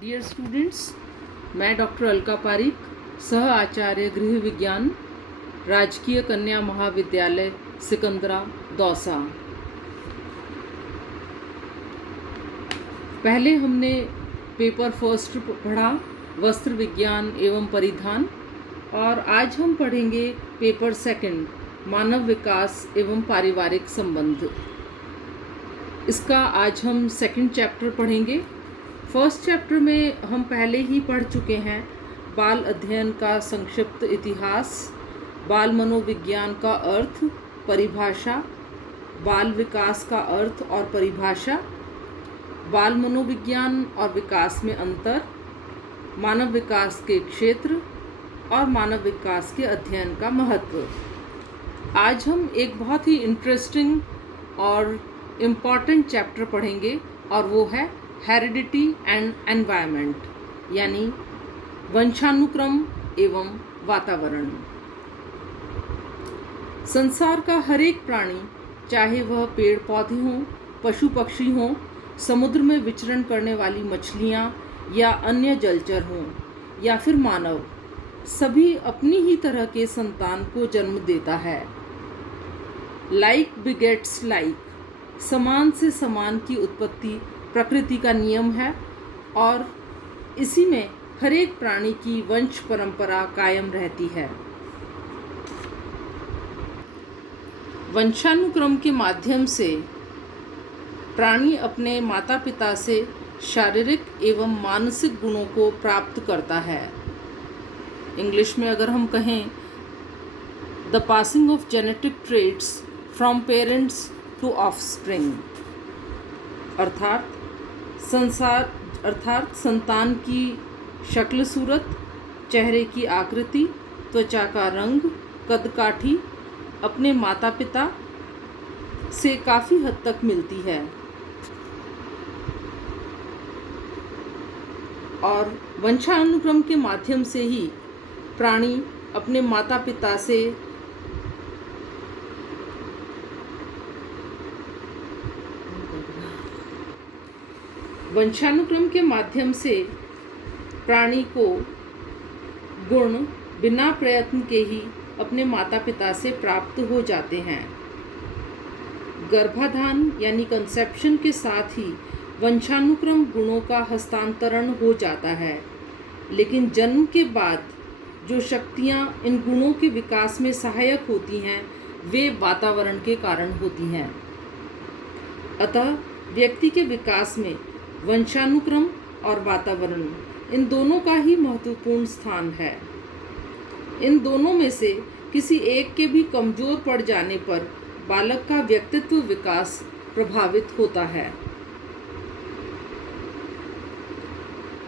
Dear students, मैं doctor Alka Pareek, सह आचार्य गृह विज्ञान, राजकीय कन्या महाविद्यालय सिकंदरा, दौसा। पहले हमने पेपर फर्स्ट पढ़ा, वस्त्र विज्ञान एवं परिधान, और आज हम पढ़ेंगे पेपर सेकंड, मानव विकास एवं पारिवारिक संबंध। इसका आज हम सेकंड चैप्टर पढ़ेंगे। फर्स्ट चैप्टर में हम पहले ही पढ़ चुके हैं बाल अध्ययन का संक्षिप्त इतिहास, बाल मनोविज्ञान का अर्थ, परिभाषा, बाल विकास का अर्थ और परिभाषा, बाल मनोविज्ञान और विकास में अंतर, मानव विकास के क्षेत्र और मानव विकास के अध्ययन का महत्व। आज हम एक बहुत ही इंटरेस्टिंग और इम्पॉर्टेंट चैप्टर पढ़ेंगे और वो है हेरिडिटी एंड एनवायरनमेंट, यानी वंशानुक्रम एवं वातावरण। संसार का हर एक प्राणी, चाहे वह पेड़ पौधे हों, पशु पक्षी हों, समुद्र में विचरण करने वाली मछलियाँ या अन्य जलचर हों, या फिर मानव, सभी अपनी ही तरह के संतान को जन्म देता है। लाइक बिगेट्स लाइक, समान से समान की उत्पत्ति प्रकृति का नियम है और इसी में हर एक प्राणी की वंश परंपरा कायम रहती है। वंशानुक्रम के माध्यम से प्राणी अपने माता पिता से शारीरिक एवं मानसिक गुणों को प्राप्त करता है। इंग्लिश में अगर हम कहें, the passing of genetic traits from parents to offspring, अर्थात संतान की शक्ल सूरत, चेहरे की आकृति, त्वचा का रंग, कद काठी अपने माता पिता से काफ़ी हद तक मिलती है। और वंशानुक्रम के माध्यम से ही प्राणी अपने माता पिता से प्राणी को गुण बिना प्रयत्न के ही अपने माता पिता से प्राप्त हो जाते हैं। गर्भाधान यानी कंसेप्शन के साथ ही वंशानुक्रम गुणों का हस्तांतरण हो जाता है, लेकिन जन्म के बाद जो शक्तियाँ इन गुणों के विकास में सहायक होती हैं, वे वातावरण के कारण होती हैं। अतः व्यक्ति के विकास में वंशानुक्रम और वातावरण, इन दोनों का ही महत्वपूर्ण स्थान है। इन दोनों में से किसी एक के भी कमजोर पड़ जाने पर बालक का व्यक्तित्व विकास प्रभावित होता है।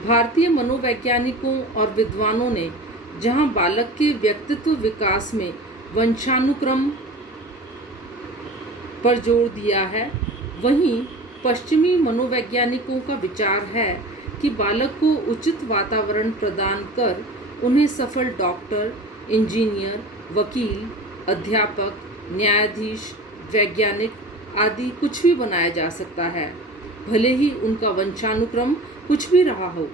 भारतीय मनोवैज्ञानिकों और विद्वानों ने जहां बालक के व्यक्तित्व विकास में वंशानुक्रम पर जोर दिया है, वहीं पश्चिमी मनोवैज्ञानिकों का विचार है कि बालक को उचित वातावरण प्रदान कर उन्हें सफल डॉक्टर, इंजीनियर, वकील, अध्यापक, न्यायाधीश, वैज्ञानिक आदि कुछ भी बनाया जा सकता है, भले ही उनका वंशानुक्रम कुछ भी रहा हो।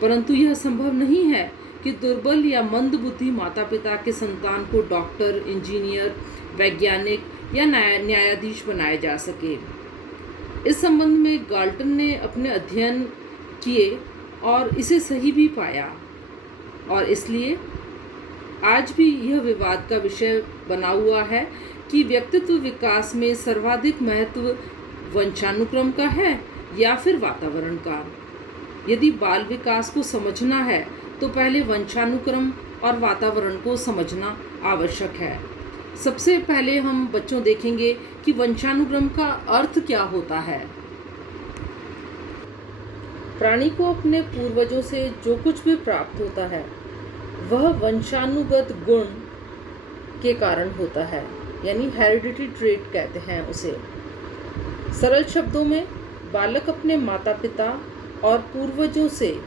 परंतु यह संभव नहीं है कि दुर्बल या मंदबुद्धि माता पिता के संतान को डॉक्टर, इंजीनियर, वैज्ञानिक या न्यायाधीश बनाया जा सके। इस संबंध में गाल्टन ने अपने अध्ययन किए और इसे सही भी पाया, और इसलिए आज भी यह विवाद का विषय बना हुआ है कि व्यक्तित्व विकास में सर्वाधिक महत्व वंशानुक्रम का है या फिर वातावरण का। यदि बाल विकास को समझना है तो पहले वंशानुक्रम और वातावरण को समझना आवश्यक है। सबसे पहले हम बच्चों देखेंगे कि वंशानुक्रम का अर्थ क्या होता है। प्राणी को अपने पूर्वजों से जो कुछ भी प्राप्त होता है वह वंशानुगत गुण के कारण होता है, यानी हेरिडिटी ट्रेट कहते हैं उसे। सरल शब्दों में बालक अपने माता पिता और पूर्वजों से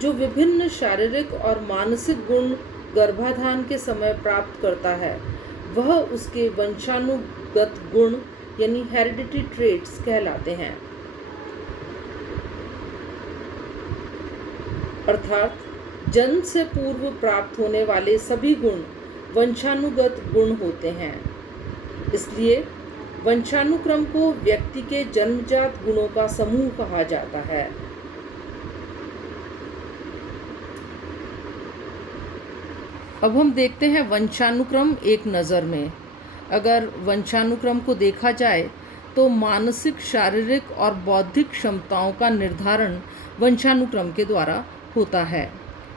जो विभिन्न शारीरिक और मानसिक गुण गर्भाधान के समय प्राप्त करता है, वह उसके वंशानुगत गुण यानी हेरिडिटी ट्रेट्स कहलाते हैं। अर्थात जन्म से पूर्व प्राप्त होने वाले सभी गुण वंशानुगत गुण होते हैं। इसलिए वंशानुक्रम को व्यक्ति के जन्मजात गुणों का समूह कहा जाता है। अब हम देखते हैं वंशानुक्रम एक नज़र में। अगर वंशानुक्रम को देखा जाए तो मानसिक, शारीरिक और बौद्धिक क्षमताओं का निर्धारण वंशानुक्रम के द्वारा होता है।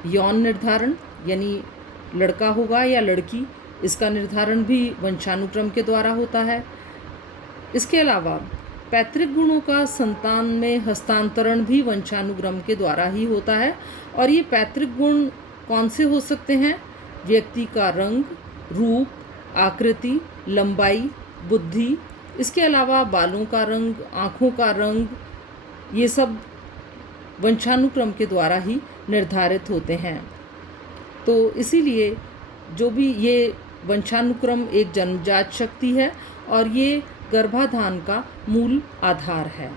यौन निर्धारण यानी लड़का होगा या लड़की, इसका निर्धारण भी वंशानुक्रम के द्वारा होता है। इसके अलावा पैतृक गुणों का संतान में हस्तांतरण भी वंशानुक्रम के द्वारा ही होता है। और ये पैतृक गुण कौन से हो सकते हैं? व्यक्ति का रंग, रूप, आकृति, लंबाई, बुद्धि, इसके अलावा बालों का रंग, आँखों का रंग, ये सब वंशानुक्रम के द्वारा ही निर्धारित होते हैं। तो इसीलिए जो भी ये वंशानुक्रम एक जन्मजात शक्ति है और ये गर्भाधान का मूल आधार है।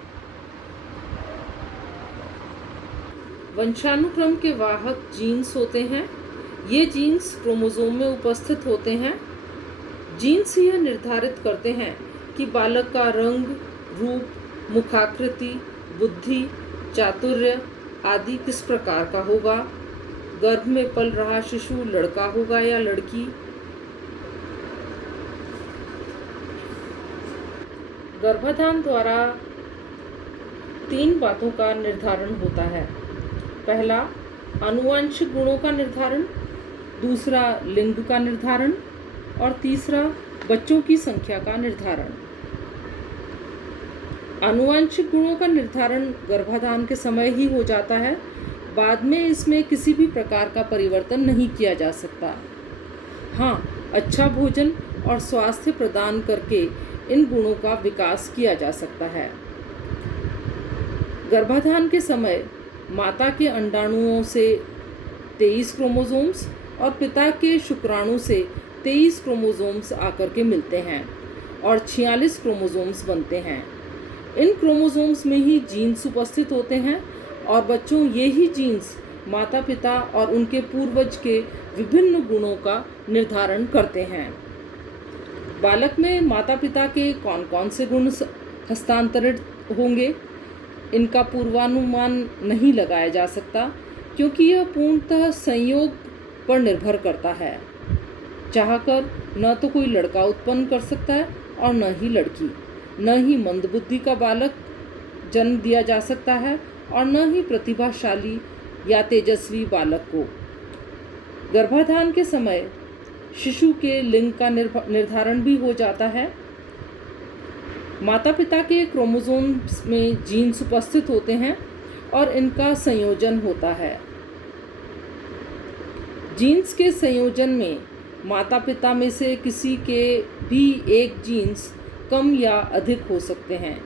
वंशानुक्रम के वाहक जीन्स होते हैं। ये जीन्स क्रोमोसोम में उपस्थित होते हैं। जीन्स यह निर्धारित करते हैं कि बालक का रंग, रूप, मुखाकृति, बुद्धि, चातुर्य आदि किस प्रकार का होगा। गर्भ में पल रहा शिशु लड़का होगा या लड़की। गर्भाधान द्वारा 3 बातों का निर्धारण होता है। पहला, आनुवंशिक गुणों का निर्धारण, दूसरा लिंग का निर्धारण और तीसरा बच्चों की संख्या का निर्धारण। आनुवंशिक गुणों का निर्धारण गर्भाधान के समय ही हो जाता है। बाद में इसमें किसी भी प्रकार का परिवर्तन नहीं किया जा सकता। हाँ, अच्छा भोजन और स्वास्थ्य प्रदान करके इन गुणों का विकास किया जा सकता है। गर्भाधान के समय माता के अंडाणुओं से 23 क्रोमोसोम्स और पिता के शुक्राणु से 23 क्रोमोसोम्स आकर के मिलते हैं और 46 क्रोमोसोम्स बनते हैं। इन क्रोमोसोम्स में ही जीन्स उपस्थित होते हैं और बच्चों ये ही जीन्स माता पिता और उनके पूर्वज के विभिन्न गुणों का निर्धारण करते हैं। बालक में माता पिता के कौन कौन से गुण हस्तांतरित होंगे, इनका पूर्वानुमान नहीं लगाया जा सकता, क्योंकि यह पूर्णतः संयोग पर निर्भर करता है। चाहकर न तो कोई लड़का उत्पन्न कर सकता है और न ही लड़की। न ही मंदबुद्धि का बालक जन्म दिया जा सकता है और न ही प्रतिभाशाली या तेजस्वी बालक को। गर्भाधान के समय शिशु के लिंग का निर्धारण भी हो जाता है। माता पिता के क्रोमोसोम्स में जीन्स उपस्थित होते हैं और इनका संयोजन होता है। जीन्स के संयोजन में माता पिता में से किसी के भी एक जीन्स कम या अधिक हो सकते हैं।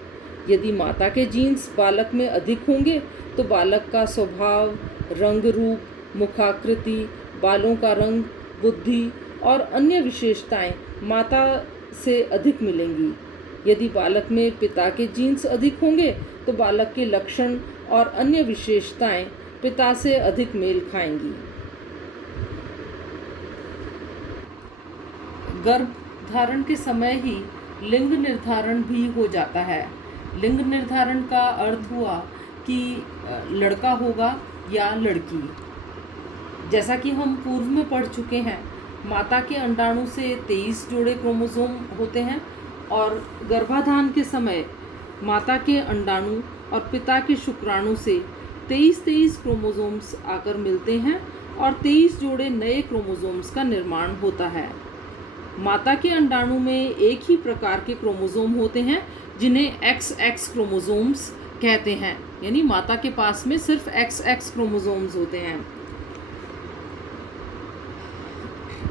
यदि माता के जीन्स बालक में अधिक होंगे तो बालक का स्वभाव, रंग रूप, मुखाकृति, बालों का रंग, बुद्धि और अन्य विशेषताएं माता से अधिक मिलेंगी। यदि बालक में पिता के जीन्स अधिक होंगे तो बालक के लक्षण और अन्य विशेषताएं पिता से अधिक मेल खाएंगी। गर्भधारण के समय ही लिंग निर्धारण भी हो जाता है। लिंग निर्धारण का अर्थ हुआ कि लड़का होगा या लड़की। जैसा कि हम पूर्व में पढ़ चुके हैं, माता के अंडाणु से 23 जोड़े क्रोमोसोम होते हैं और गर्भाधान के समय माता के अंडाणु और पिता के शुक्राणु से 23 क्रोमोसोम्स आकर मिलते हैं और 23 जोड़े नए क्रोमोसोम्स का निर्माण होता है। माता के अंडाणु में एक ही प्रकार के क्रोमोसोम होते हैं जिन्हें XX क्रोमोसोम्स कहते हैं, यानी माता के पास में सिर्फ XX क्रोमोसोम्स होते हैं,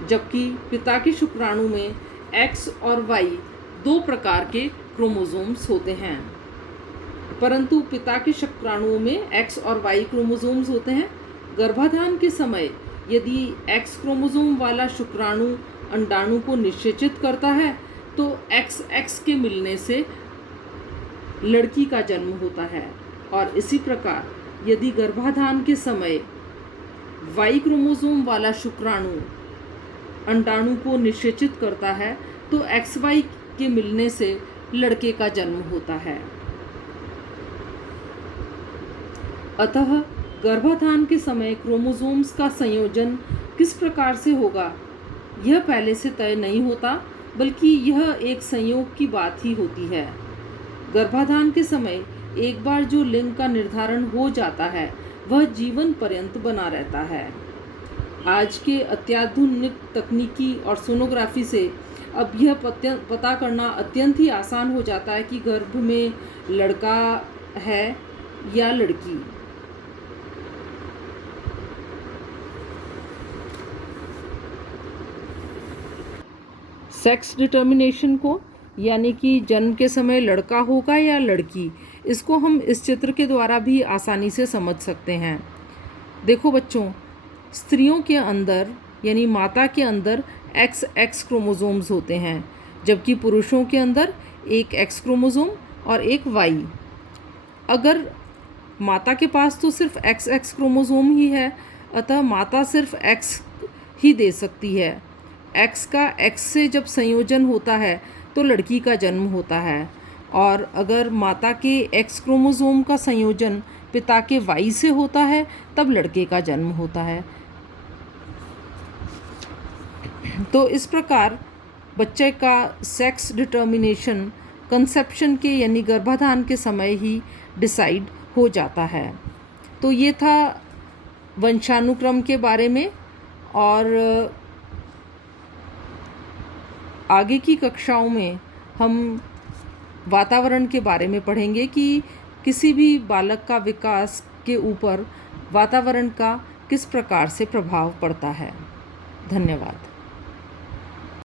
जबकि पिता के शुक्राणु में X और Y 2 प्रकार के क्रोमोसोम्स होते हैं। परंतु पिता के शुक्राणुओं में X और Y क्रोमोसोम्स होते हैं। गर्भाधान के समय यदि X क्रोमोसोम वाला शुक्राणु अंडाणु को निषेचित करता है तो XX के मिलने से लड़की का जन्म होता है। और इसी प्रकार यदि गर्भाधान के समय वाई क्रोमोसोम वाला शुक्राणु अंडाणु को निषेचित करता है तो XY के मिलने से लड़के का जन्म होता है। अतः गर्भाधान के समय क्रोमोसोम्स का संयोजन किस प्रकार से होगा यह पहले से तय नहीं होता, बल्कि यह एक संयोग की बात ही होती है। गर्भाधान के समय एक बार जो लिंग का निर्धारण हो जाता है वह जीवन पर्यंत बना रहता है। आज के अत्याधुनिक तकनीकी और सोनोग्राफी से अब यह पता करना अत्यंत ही आसान हो जाता है कि गर्भ में लड़का है या लड़की। सेक्स डिटर्मिनेशन को, यानी कि जन्म के समय लड़का होगा या लड़की, इसको हम इस चित्र के द्वारा भी आसानी से समझ सकते हैं। देखो बच्चों, स्त्रियों के अंदर यानी माता के अंदर XX क्रोमोसोम्स होते हैं, जबकि पुरुषों के अंदर एक X क्रोमोसोम और एक Y। अगर माता के पास तो सिर्फ XX क्रोमोसोम ही है, अतः माता सिर्फ X ही दे सकती है। X का X से जब संयोजन होता है तो लड़की का जन्म होता है, और अगर माता के X क्रोमोसोम का संयोजन पिता के Y से होता है तब लड़के का जन्म होता है। तो इस प्रकार बच्चे का सेक्स डिटर्मिनेशन कंसेप्शन के यानी गर्भाधान के समय ही डिसाइड हो जाता है। तो ये था वंशानुक्रम के बारे में, और आगे की कक्षाओं में हम वातावरण के बारे में पढ़ेंगे कि किसी भी बालक का विकास के ऊपर वातावरण का किस प्रकार से प्रभाव पड़ता है। धन्यवाद।